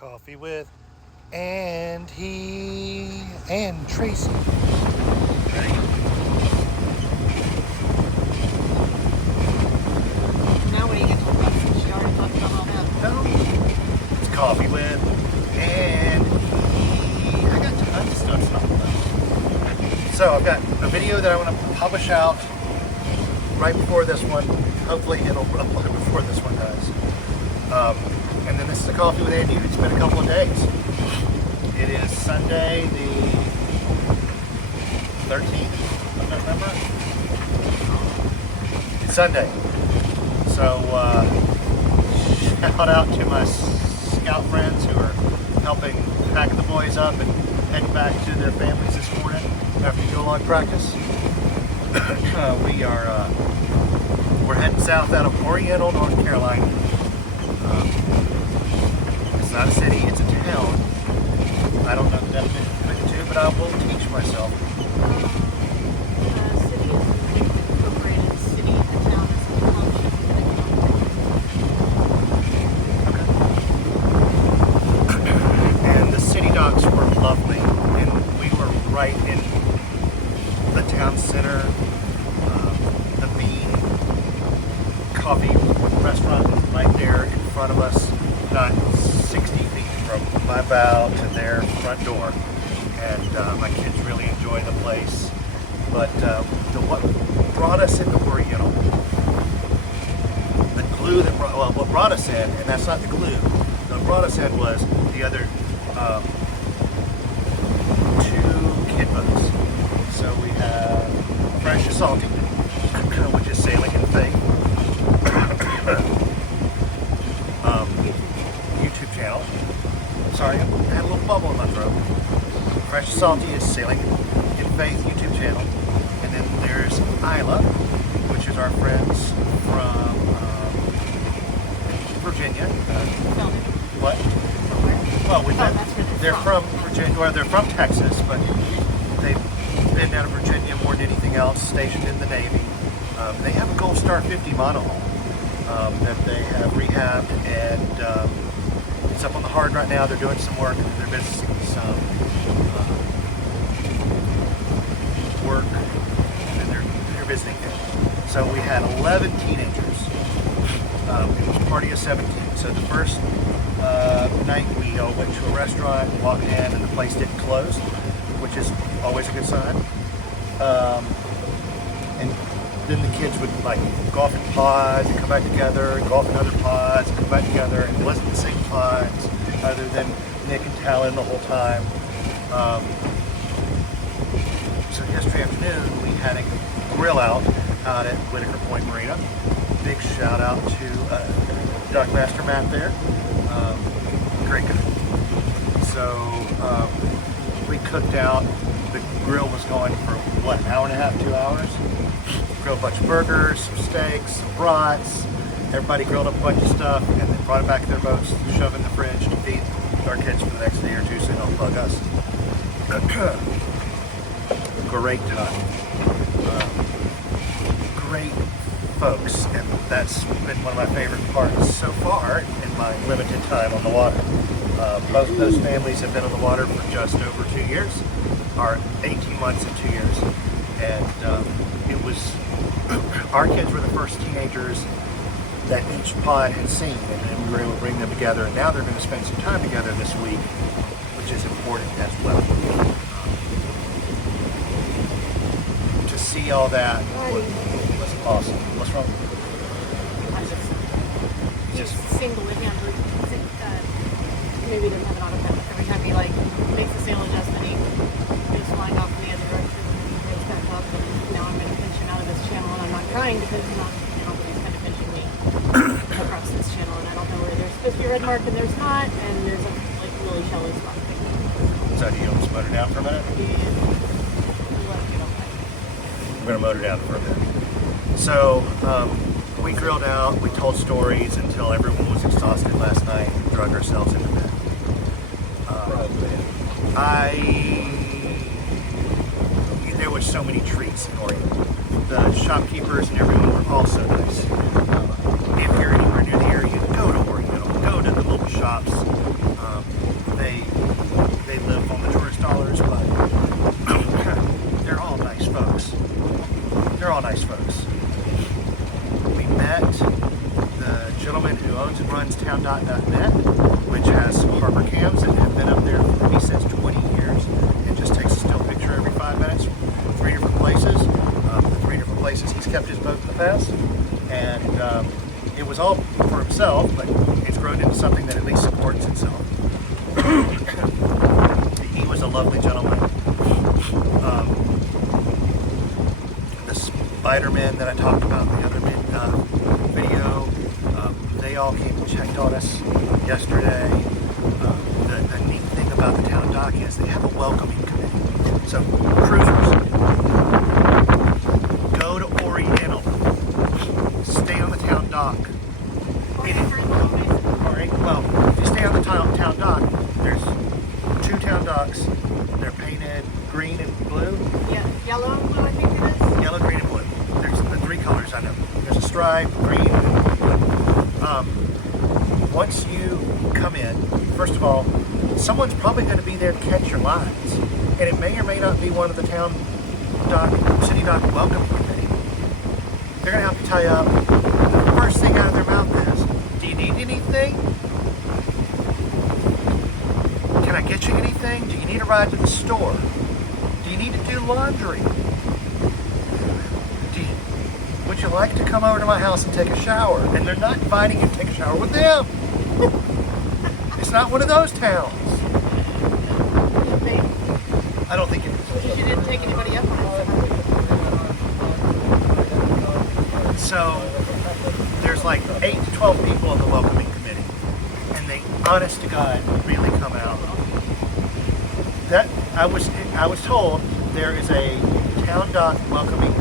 Coffee with Andy and Tracy. Ready? Now what do you get to talk about since you already talked about all that? No. It's Coffee with Andy. I got tons of stuff to talk about. So I've got a video that I want to publish out right before this one. Hopefully it'll upload before this one does. And then this is a Coffee with Andy. It's been a couple of days. It is Sunday the 13th of November. It's Sunday. So shout out to my scout friends who are helping pack the boys up and heading back to their families this morning after go log practice. We're heading south out of Oriental, North Carolina. It's not a city, it's a town. I don't know the definition between the two, but I will teach myself. City is an incorporated city. A town is a township. Okay. And the city docks were lovely, and we were right in the town center. The Bean Coffee restaurant was right there in front of us, not 60 feet from my bow to their front door. And my kids really enjoy the place. But what brought us into Oriental, the glue that what brought us in, and that's not the glue, what brought us in was the other two kid boats. So we have Fresh and Salty, which is sailing in faith. YouTube channel. Sorry, I had a little bubble in my throat. Fresh and Salty is Sailing in Faith YouTube channel. And then there's Isla, which is our friends from Virginia. What? Well, they're from Virginia. Well, they're from Texas, but they've been out of Virginia more than anything else, stationed in the Navy. They have a Gold Star 50 monohull that they have rehabbed, and it's up on the hard right now. They're doing some work. They're visiting some work, and they're visiting it. So we had 11 teenagers. It was a party of 17. So the first night we all went to a restaurant, walked in, and the place didn't close, which is always a good sign. And then the kids would like go off in pods and come back together, and go off in other pods and come back together, and it wasn't the same pods other than Nick and Talon the whole time. So yesterday afternoon we had a grill out at Whitaker Point Marina. Big shout out to Dock Master Matt there. Great guy. So we cooked out. The grill was going for what, an hour and a half, 2 hours? Grilled a bunch of burgers, some steaks, some brats. Everybody grilled up a bunch of stuff and then brought it back to their boats, shove it in the fridge to feed our kids for the next day or two so they don't bug us. Great time. Great folks, and that's been one of my favorite parts so far in my limited time on the water. Both of those families have been on the water for just over 2 years, or 18 months and 2 years. And it was, our kids were the first teenagers that each pod had seen, and then we were able to bring them together, and now they're going to spend some time together this week, which is important as well. To see all that was awesome. What's wrong? Just single-handedly, maybe he doesn't have it on him, but every time he like makes the sail adjustment, he goes flying off in the other direction and he breaks back up, and now I'm going to pinch him out of this channel, and I'm not trying to pinch him out of this channel, but he's kind of pinching me across this channel, and I don't know where there's supposed to be a red mark and there's not, and there's a like really shallow spot. So do you want to motor down for a minute? We're going to motor down for a minute. So we grilled out, we told stories until everyone was exhausted last night and drug ourselves into bed. There were so many treats in Oregon. The shopkeepers and everyone were all so nice. If you're anywhere near the area, go to Oregon, go to the little shops. all nice folks. We met the gentleman who owns and runs town.net, which has harbor cams that have been up there, he says, 20 years. It just takes a still picture every 5 minutes, 3 different places. The 3 different places he's kept his boat in the past. And it was all for himself, but it's grown into something that at least supports itself. He was a lovely gentleman. The Spider-Man that I talked about in the other video, they all came and checked on us yesterday. The neat thing about the town dock is they have a welcoming committee. So cruisers, go to Oriental, stay on the town dock. Alright, well, if you stay on the town dock, there's 2 town docks. They're painted green and blue. Yeah, yellow and blue, I think it is. Yellow, green, and blue. There's the 3 colors I know. There's a stripe, green, and blue. Once you come in, first of all, someone's probably going to be there to catch your lines. And it may or may not be one of the town dock, city dock welcome committee. They're going to have to tie up. The first thing out of their mouth is, do you need anything? Can I get you anything? Do you need a ride to the store? Do you need to do laundry? Would you like to come over to my house and take a shower? And they're not inviting you to take a shower with them. It's not one of those towns. I don't think it is. You didn't take anybody up on it. So there's like 8 to 12 people on the welcoming committee. And they, honest to God, really come out. That I was told there is a town dock welcoming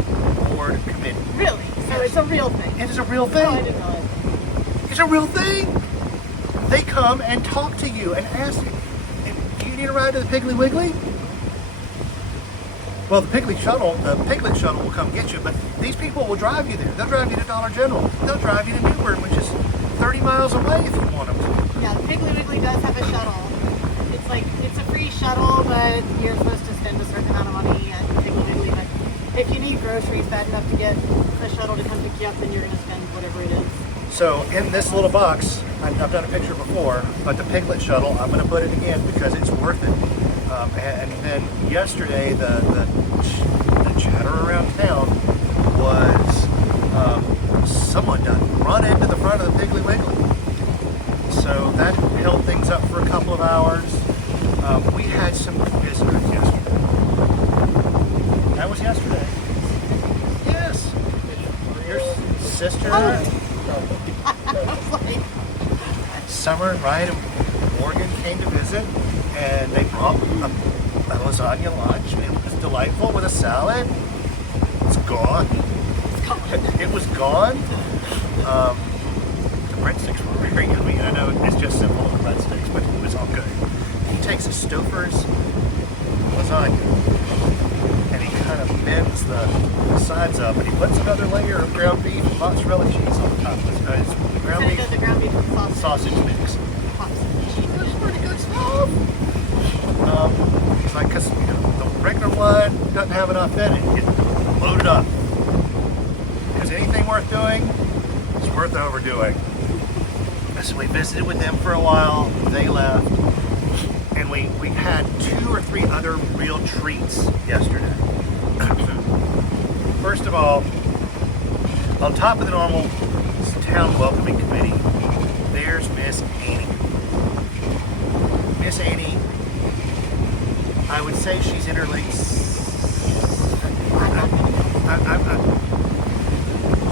board committee. Really? So it's a real thing? It is a real thing. Oh, I didn't know it. It's a real thing. They come and talk to you and ask you, do you need a ride to the Piggly Wiggly? Well, the Piglet shuttle will come get you, but these people will drive you there. They'll drive you to Dollar General. They'll drive you to Newbern, which is 30 miles away if you want them to. Yeah, the Piggly Wiggly does have a shuttle. It's a free shuttle, but you're supposed to spend a certain amount of money at Piggly Wiggly. But if you need groceries bad enough to get a shuttle to come pick you up, then you're going to spend whatever it is. So in this little box, I've done a picture before, but the Piglet shuttle, I'm going to put it again because it's worth it. And then yesterday, the chatter around town was someone done run into the front of the Piggly Wiggly. So that held things up for a couple of hours. We had some visitors yesterday. That was yesterday. Yes. Your sister, Summer and Ryan and Morgan came to visit, and they brought a lasagna lunch. It was delightful with a salad. It's gone. It was gone. The breadsticks were very yummy. I know it's just simple with the breadsticks, but it was all good. He takes a Stouffer's lasagna and he kind of bends the sides up, and he puts another layer of ground beef and mozzarella cheese on top of it. It's ground beef, The ground beef and sausage mix. It's pretty good stuff. It's like, because the regular one doesn't have enough in it. You load it up. Because anything worth doing is worth overdoing. So we visited with them for a while. They left. And we had 2 or 3 other real treats yesterday. First of all, on top of the normal town welcoming committee, there's Miss Annie. Miss Annie, I would say she's in her late.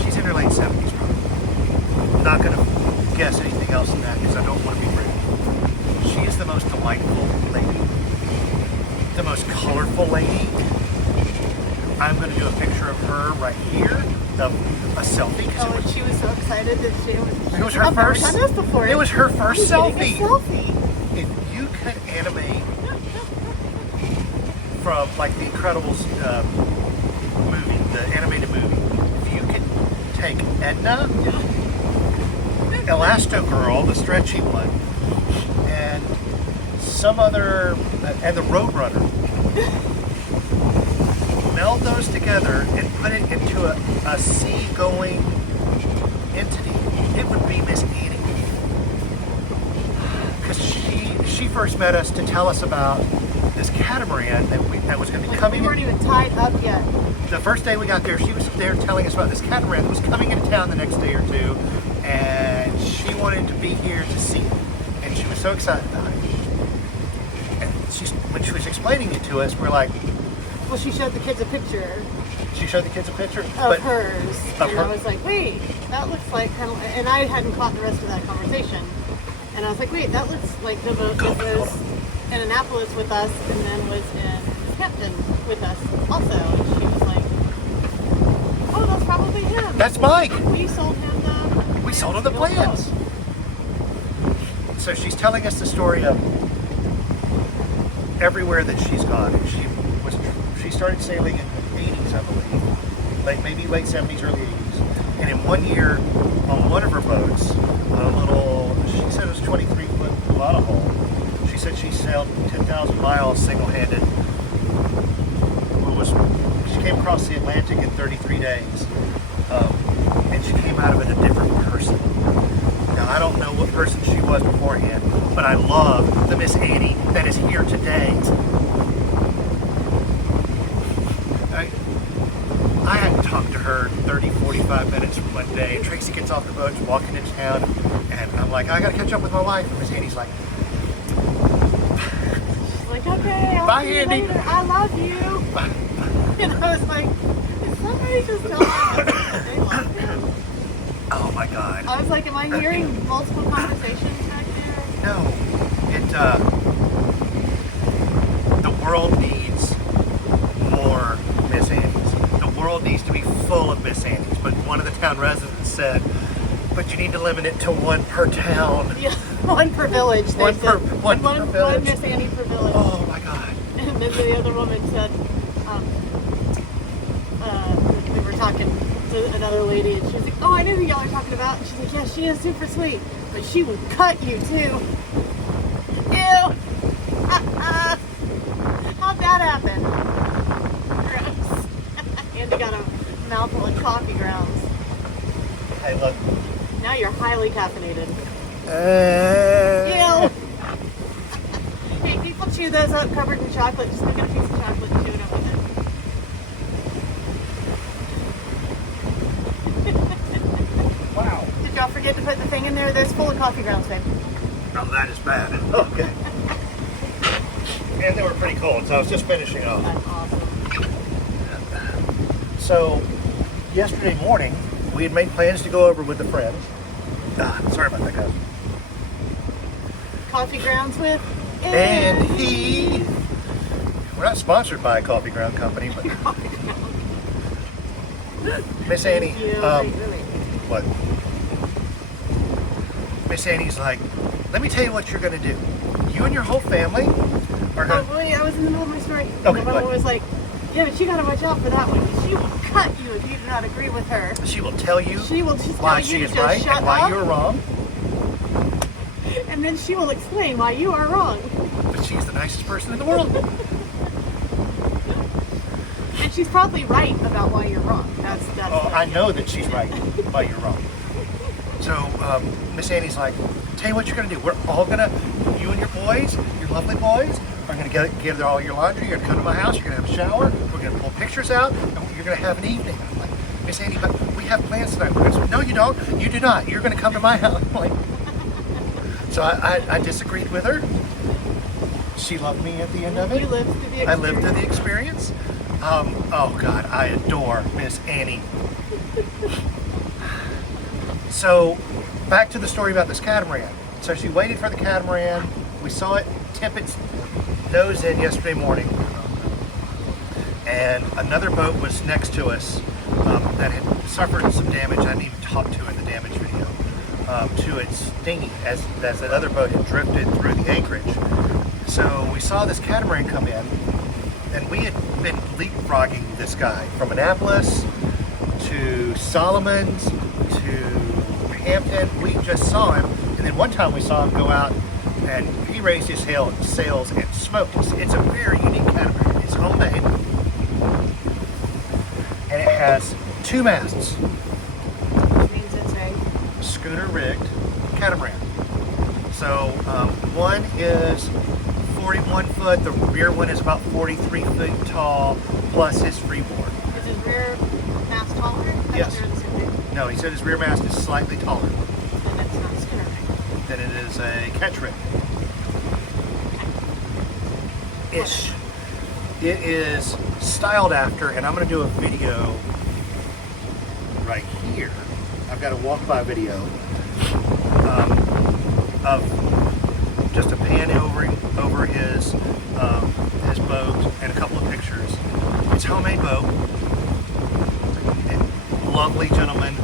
She's in her late 70s, probably. I'm not going to guess anything else than that because I don't want to be rude. She is the most delightful lady, the most colorful lady. I'm going to do a picture of her right here, a selfie. Oh, and she was so excited that it was her first. I've done this before. It was her first selfie. Selfie. If you could animate from like the Incredibles movie, the animated movie, if you could take Edna, Elastigirl, the stretchy one, and some other, and the Roadrunner. meld those together and put it into a sea-going entity, it would be Miss Annie. Because she first met us to tell us about this catamaran that was going to be coming. We weren't even tied up yet. The first day we got there, she was there telling us about this catamaran that was coming into town the next day or two, and she wanted to be here to see it, and she was so excited about it. And when she was explaining it to us, we're like, well, she showed the kids a picture. She showed the kids a picture of hers, of and her. I was like, wait, that looks like kind of, and I hadn't caught the rest of that conversation, and I was like, wait, that looks like the boat that was in Annapolis with us, and then was in Hampton with us also, and she was like, oh, that's probably him. That's Mike. We sold him the. We sold him the plans. So she's telling us the story of everywhere that she's gone. She started sailing in the 80s, I believe, maybe late 70s, early 80s. And in one year, on one of her boats, on a little, she said it was 23-foot monohull. She said she sailed 10,000 miles single-handed. She came across the Atlantic in 33 days, and she came out of it a different person. Now, I don't know what person she was beforehand, but I love the Miss Annie that is here today. I hadn't talked to her 30, 45 minutes one day, and Tracy gets off the boat, she's walking into town, and I'm like, I gotta catch up with my wife, and Miss Annie's like, okay, I'll bye, see you Andy. later. I love you. Bye. And I was like, is somebody just telling us that they love him? Oh my God. I was like, am I hearing multiple conversations back there? No. The world needs more Miss Annies. The world needs to be full of Miss Annies. But one of the town residents said, but you need to limit it to one per town. Yeah, one per village. One per village. One Miss Annie per village. Oh my God. And then the other woman said, we were talking to another lady, and she was like, oh, I know who y'all are talking about. And she's like, yeah, she is super sweet, but she would cut you too. Ew. How'd that happen? Gross. Andy got a mouthful of coffee grounds. Hey, look. Now you're highly caffeinated. Yeah. Ew. Hey, people chew those up covered in chocolate. Just look at a piece of chocolate and chew it up with it. Wow. Did y'all forget to put the thing in there? There's full of coffee grounds, babe. Oh, that is bad. Okay. And they were pretty cold, so I was just finishing off. That's awesome. So, yesterday morning, we had made plans to go over with the friends. Sorry about that, guys. Coffee grounds with Andy. We're not sponsored by a coffee ground company, but Miss Annie. What? Miss Annie's like, let me tell you what you're going to do. You and your whole family are going to... Oh, wait, I was in the middle of my story. Okay, My mama was like, yeah, but you got to watch out for that one. She will cut you if you do not agree with her. She will tell you why she is right and why you're wrong. And then she will explain why you are wrong. But she's the nicest person in the world. And she's probably right about why you're wrong. That's I know that she's right why you're wrong. So Miss Annie's like, tell you what you're going to do. We're all going to, you and your boys, your lovely boys, are going to gather all your laundry. You're going to come to my house. You're going to have a shower. We're going to pull pictures out. And you're going to have an evening. I'm like, Miss Annie, but we have plans tonight. We're going to say, no, you don't. You do not. You're going to come to my house. I'm like, so I disagreed with her. She loved me at the end of it. You lived through the experience. I lived through the experience. Oh God, I adore Miss Annie. So, back to the story about this catamaran. So she waited for the catamaran. We saw it tip its nose in yesterday morning. And another boat was next to us that had suffered some damage. I didn't even talk to in the damage video. To its dinghy as that other boat had drifted through the anchorage. So we saw this catamaran come in, and we had been leapfrogging this guy from Annapolis to Solomon's to Hampton. We just saw him, and then one time we saw him go out and he raised his sails and smoked. It's a very unique catamaran. It's homemade. has 2 masts, Which means it's a schooner rigged catamaran. So one is 41 foot, the rear one is about 43 feet tall, plus his freeboard. Is his rear mast taller? Yes. They're the same thing. No, he said his rear mast is slightly taller Then it's not schooner rig. than it is a catch rig. Ish. It is styled after, and I'm going to do a video right here. I've got a walk-by video of just a pan over his boat and a couple of pictures. It's a homemade boat. And lovely gentleman.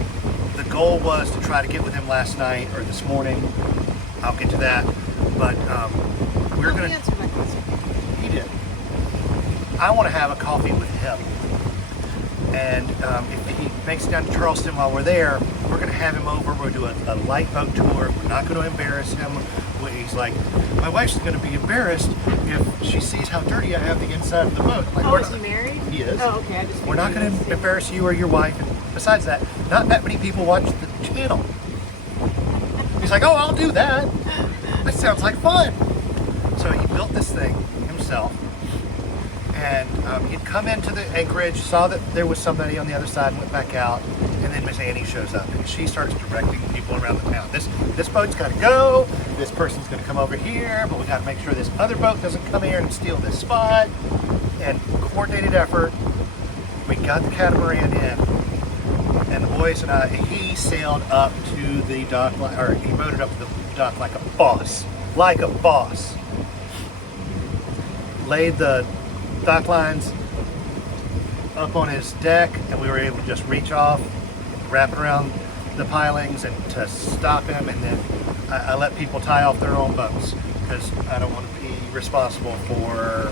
The goal was to try to get with him last night or this morning. I'll get to that, but we're Well, going he to. answered my question. He did. I want to have a coffee with him. And if he makes it down to Charleston while we're there, we're going to have him over. We'll do a light boat tour. We're not going to embarrass him. He's like, my wife's going to be embarrassed if she sees how dirty I have the inside of the boat. I'm like, Oh, we're is not- he married? He is. Oh, okay. I just We're not going to embarrass you or your wife. And besides that, not that many people watch the channel. He's like, oh, I'll do that. That sounds like fun. So he built this thing himself. And he'd come into the anchorage, saw that there was somebody on the other side, and went back out. And then Miss Annie shows up, and she starts directing people around the town. This boat's got to go. This person's going to come over here, but we got to make sure this other boat doesn't come here and steal this spot. And coordinated effort. We got the catamaran in, and the boys and I. He sailed up to the dock, or he boated up to the dock like a boss, Laid the dock lines up on his deck, and we were able to just reach off, wrap it around the pilings, and to stop him. And then I let people tie off their own boats because I don't want to be responsible for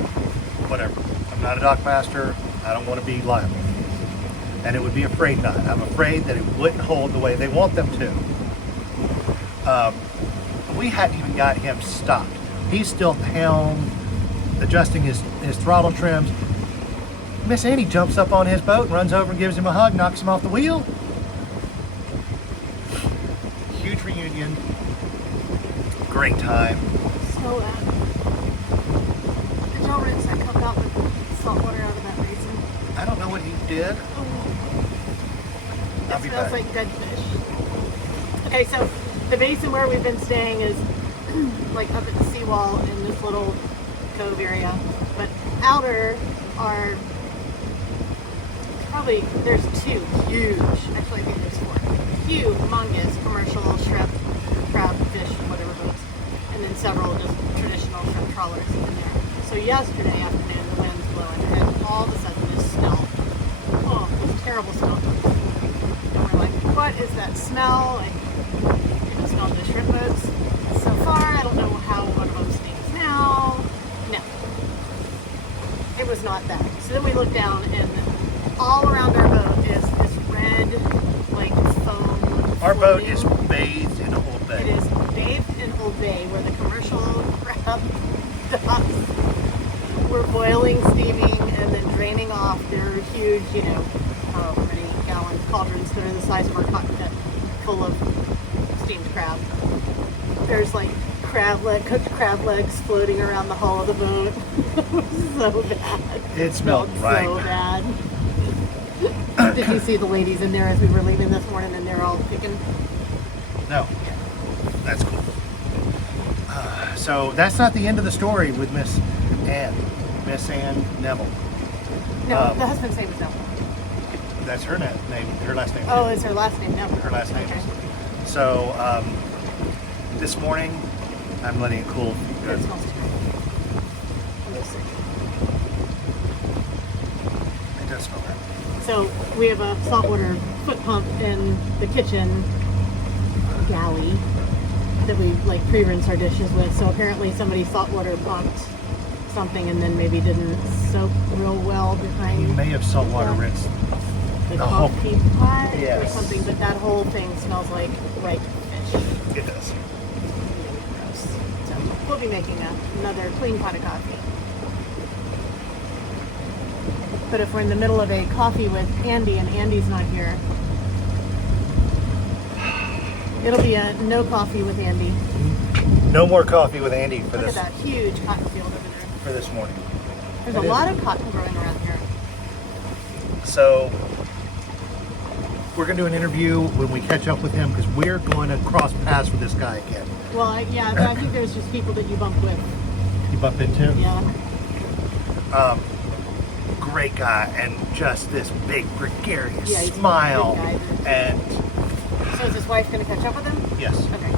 whatever. I'm not a dock master. I don't want to be liable, and it would be a freight knot. I'm afraid that it wouldn't hold the way they want them to. We hadn't even got him stopped. He's still at the helm, adjusting his throttle trims. Miss Annie jumps up on his boat, runs over and gives him a hug, knocks him off the wheel. Huge reunion. Great time. So, did y'all rinse that cup out with salt water out of that basin? I don't know what he did. I'll It be smells back. like dead fish. Okay, so the basin where we've been staying is like up at the seawall in this little cove area. But outer are probably, there's 2 huge, actually I think there's 4, humongous commercial shrimp, crab, fish, whatever boats, and then several just traditional shrimp trawlers in there. So yesterday afternoon the wind's blowing and all of a sudden this smell, oh, this terrible smell. And we're like, what is that smell? Like, you can smell the shrimp boats so far. I don't know how one of them stinks now. No, it was not that. So then we look down, and all around our boat is this red, like foam. Our boat floating. is bathed in Old Bay. It is bathed in Old Bay, where the commercial crab docks were boiling, steaming, and then draining off their huge, however many gallon cauldrons that are the size of our cotton cut, full of steamed crab. There's like cooked crab legs floating around the hull of the boat. It was so bad. It smelled right. So bad. Did you see the ladies in there as we were leaving this morning, and they're all picking? No. That's cool. So that's not the end of the story with Miss Ann Neville. No, the husband's name is Neville. That's her name, her last name. Oh, is her last name Neville? Her last name Okay. is. So this morning, I'm letting it cool. It smells terrible. I'm just sick. It does smell bad. So we have a saltwater foot pump in the kitchen galley that we like pre-rinse our dishes with. So apparently somebody saltwater pumped something and then maybe didn't soak real well You behind may have saltwater rinsed. the the whole- coffee pot or Yes. something, but that whole thing smells like ripe fish. It does. Really gross. So we'll be making another clean pot of coffee. But if we're in the middle of a coffee with Andy and Andy's not here, it'll be a no coffee with Andy. No more coffee with Andy for Look this at that huge cotton field over there. for this morning. There's It a is. lot of cotton growing around here. So we're going to do an interview when we catch up with him because we're going to cross paths with this guy again. Well, yeah, but I think there's just people that you bump with. You bump into? Yeah. Great guy and just this big gregarious Yeah, he's a smile. big guy. And So is his wife going to catch up with him? yes, Okay.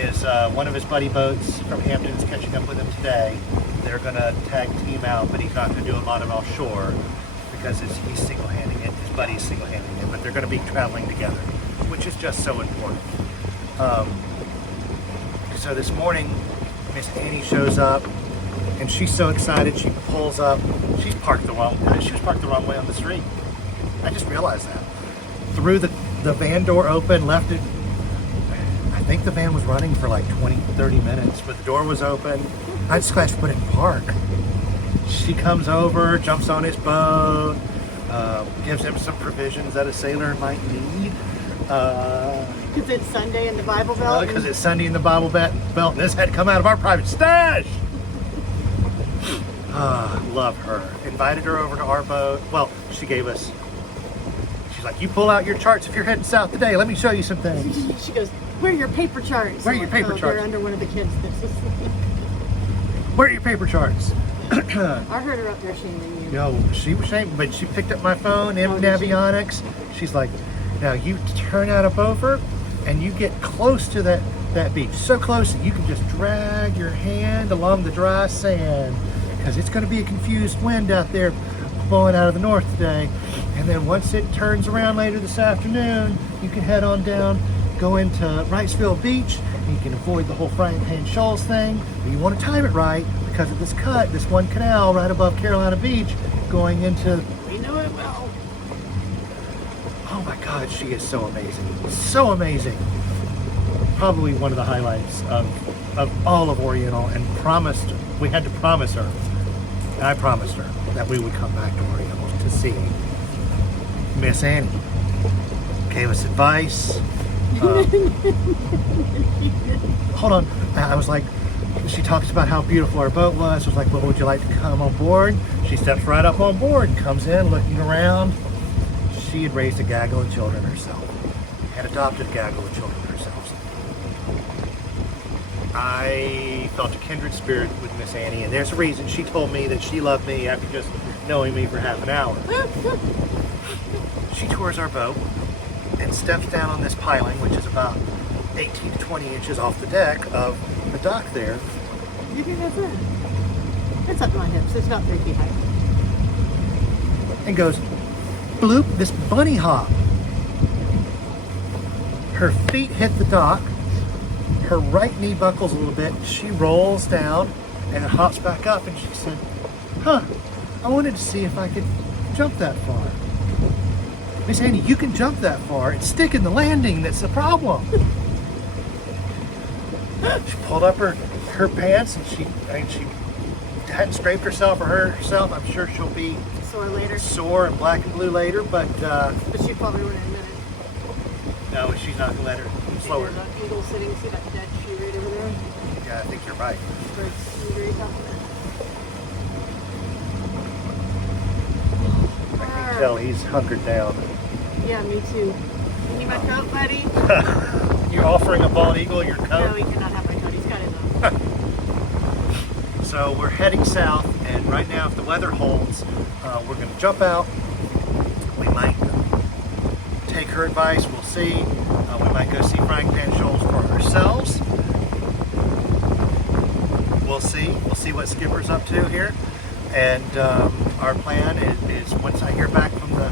his one of his buddy boats from Hampton is catching up with him today. They're going to tag team out, but he's not going to do a lot of offshore because he's single-handing it. His buddy's single-handing it, but they're going to be traveling together, which is just so important. So this morning, Miss Annie shows up, and she's so excited. She pulls up. She was parked the wrong way on the street. I just realized that. Threw the van door open, left it. I think the van was running for like 20, 30 minutes, but the door was open. I just glad she put it in park. She comes over, jumps on his boat, gives him some provisions that a sailor might need. Because it's Sunday in the Bible Belt. Because it's Sunday in the Bible Belt, and this had to come out of our private stash. Love her. Invited her over to our boat. Well, she's like, you pull out your charts if you're heading south today. Let me show you some things. She goes, where are your paper charts? Where are your I'm paper like, charts? They're under one of the kids. Where are your paper charts? I heard her up there shaming you. No, she was ashamed, but she picked up my phone, Oh, did she? Navionics. She's like, now you turn out of Beaufort and you get close to that beach. So close that you can just drag your hand along the dry sand because it's going to be a confused wind out there blowing out of the north today. And then once it turns around later this afternoon, you can head on down, go into Wrightsville Beach, and you can avoid the whole frying pan shoals thing. But you want to time it right because of this cut, this one canal right above Carolina Beach going into... We know it well. Oh my God, she is so amazing. So amazing. Probably one of the highlights of all of Oriental, and we had to promise her, and I promised her that we would come back to Oriental to see Miss Annie. Gave us advice. Hold on. I was like, she talks about how beautiful our boat was. I was like, well, would you like to come on board? She steps right up on board and comes in looking around. She had raised a gaggle of children herself. Had adopted a gaggle of children herself. I felt a kindred spirit with Miss Annie, and there's a reason she told me that she loved me after just knowing me for half an hour. She tours our boat and steps down on this piling, which is about 18 to 20 inches off the deck of the dock there. You think that's it? It's up to my hips. It's about 3 feet high. And goes, bloop, this bunny hop. Her feet hit the dock. Her right knee buckles a little bit. She rolls down and hops back up, and she said, huh, I wanted to see if I could jump that far. Miss Annie, you can jump that far. It's sticking the landing that's the problem. She pulled up her pants, and she hadn't scraped herself or hurt herself. I'm sure she'll be Sore later. sore and black and blue later, but But she probably wouldn't admit it. no, she's not gonna let her slow her. There's an eagle sitting. See that dead tree right over there? Yeah, I think you're right. Birds degrees off of it. I can tell he's hunkered down. Yeah, me too. You need my coat, buddy? You're offering a bald eagle your coat? No, he cannot have my coat. He's got his own. So we're heading south, and right now, if the weather holds, we're going to jump out. We might take her advice. We'll see. We might go see Frying Pan Shoals for ourselves. We'll see. We'll see what Skipper's up to here. And our plan is once I hear back from the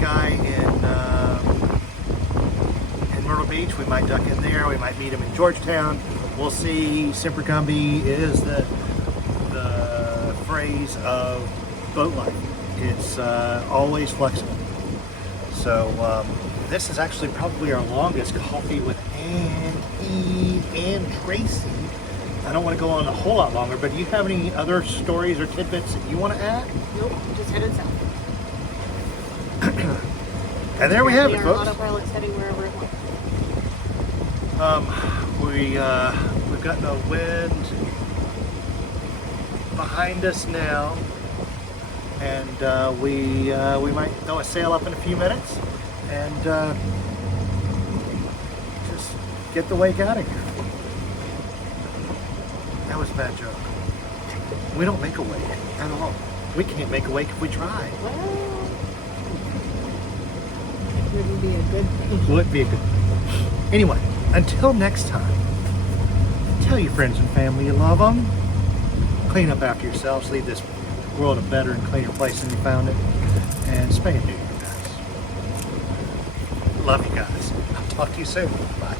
guy in Myrtle Beach, we might duck in there. We might meet him in Georgetown. We'll see. Semper Gumby is the phrase of boat life. It's always flexible. So this is actually probably our longest coffee with Andy and Tracy. I don't want to go on a whole lot longer, but do you have any other stories or tidbits that you want to add? Nope, just headed south. And there we have it, Our folks. autopilot's heading wherever it wants. We've got the wind behind us now, and we might throw a sail up in a few minutes and just get the wake out of here. That was a bad joke. We don't make a wake at all. We can't make a wake if we try. Well, it wouldn't be a good thing. Would be a good. Anyway, until next time, tell your friends and family you love them. Clean up after yourselves. Leave this world a better and cleaner place than you found it. And spay and neuter, you guys. Love you guys. I'll talk to you soon. Bye.